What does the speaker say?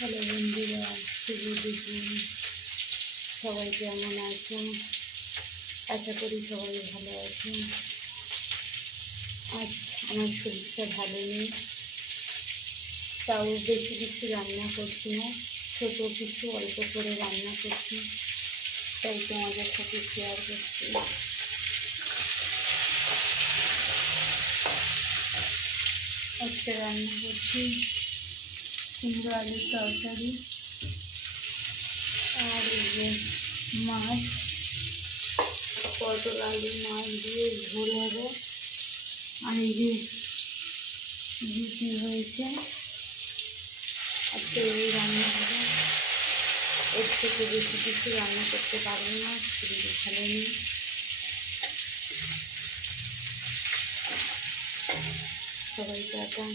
Hello বন্ধুরা, শুভ দুপুর। সবাই কেমন আছেন? আশা করি সবাই ভালো আছেন। আজ আমার শরীরটা ভালো নেই, তাও বেশি কিছু রান্না করছি না, ছোটো কিছু অল্প করে রান্না করছি, তাই তোমাদের সাথে শেয়ার করছি। একটা রান্না করছি কুমড়ো আলুর তরকারি, আর এই যে মাছ, পটল আলু মাছ দিয়ে ঝোল হবে। আর এই যে রুটি হয়েছে, আজকে এই রান্না হবে। এর থেকে বেশি কিছু রান্না করতে পারবো না, শরীর ভালো নেই। সবাই টাটা।